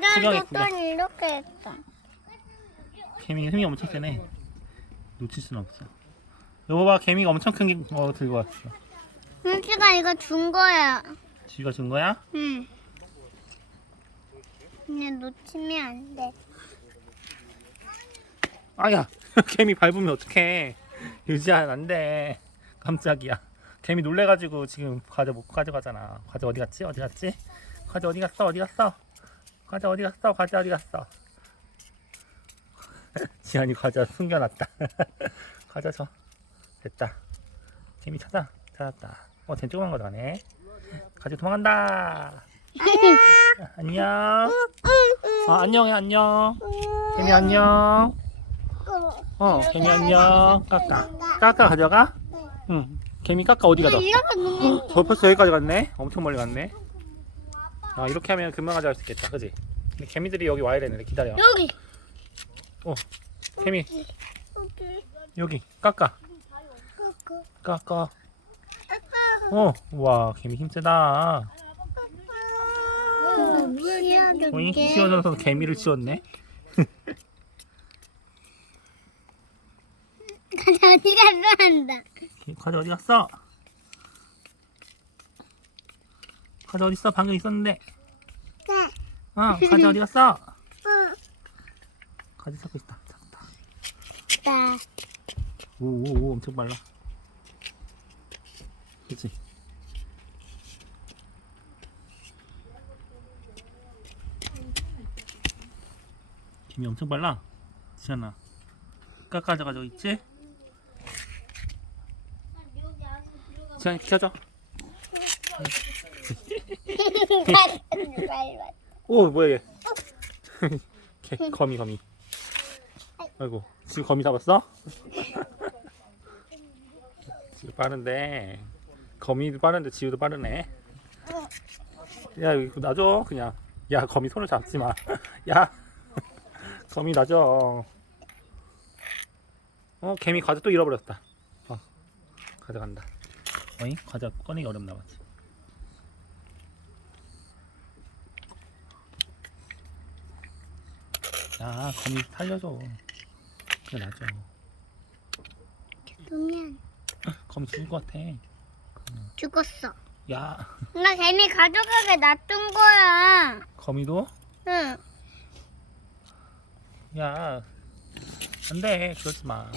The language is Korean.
나도 구경. 또 이렇게 했어. 개미 힘이 엄청 세네. 놓칠 수는 없어. 여보 봐 개미가 엄청 큰게 어, 들고 왔어. 윤지가 이거 준 거야. 지우가 준 거야? 응. 근데 놓치면 안 돼. 아야 개미 밟으면 어떡해. 유지야 안 돼. 깜짝이야. 개미 놀래가지고 지금 과자 못 가져가잖아. 과자 어디 갔지? 어디 갔지? 과자 어디 갔어? 어디 갔어? 과자 어디 갔어? 과자 어디 갔어? 지안이 과자 숨겨놨다. 과자 줘. 됐다. 개미 찾아. 찾았다. 어, 쟤 조그만 거 가네. 가지고 도망간다. 안녕. 아, 안녕해, 안녕. 개미 안녕. 어, 개미 안녕. 까까. 까까 가져가? 응. 개미 까까 어디 가져? 이렇게 너무 저 벌써 여기까지 갔네? 엄청 멀리 갔네. 아, 이렇게 하면 금방 가져갈 수 있겠다. 그지? 근데 개미들이 여기 와야 되는데 기다려. 여기. 개미, 여기. 여기. 까까. 까까. 어, 와, 개미 힘세다. 치워줄게. 치워져서 개미를 치웠네. 가자 어디 갔어 한다. 과자 어디 갔어? 과자 어디 있어? 방금 있었는데. 네. 어, 과자 어디 갔어? 응. 과자 찾고 있다. 찾았다. 나. 오오오 엄청 빨라. 그치? 김이 엄청 빨라. 지안아. 깎아져 가지고 있지? 지안이 켜줘. 오 뭐야 얘. 개, 거미 거미. 아이고 지금 거미 잡았어? 지우 빠른데 거미도 빠른데 지우도 빠르네. 야 이거 놔줘 그냥. 야 거미 손을 잡지 마. 야 거미 놔줘. 어 개미 과자 또 잃어버렸다. 어 가져간다. 어이 과자 꺼내기 어렵나 보지. 야 거미 살려줘. 그래 놔줘. 두면 거미 죽을 것 같아. 죽었어. 야 나 개미 가져가게 놔둔 거야. 거미도 응. 야 안 돼 그러지 마.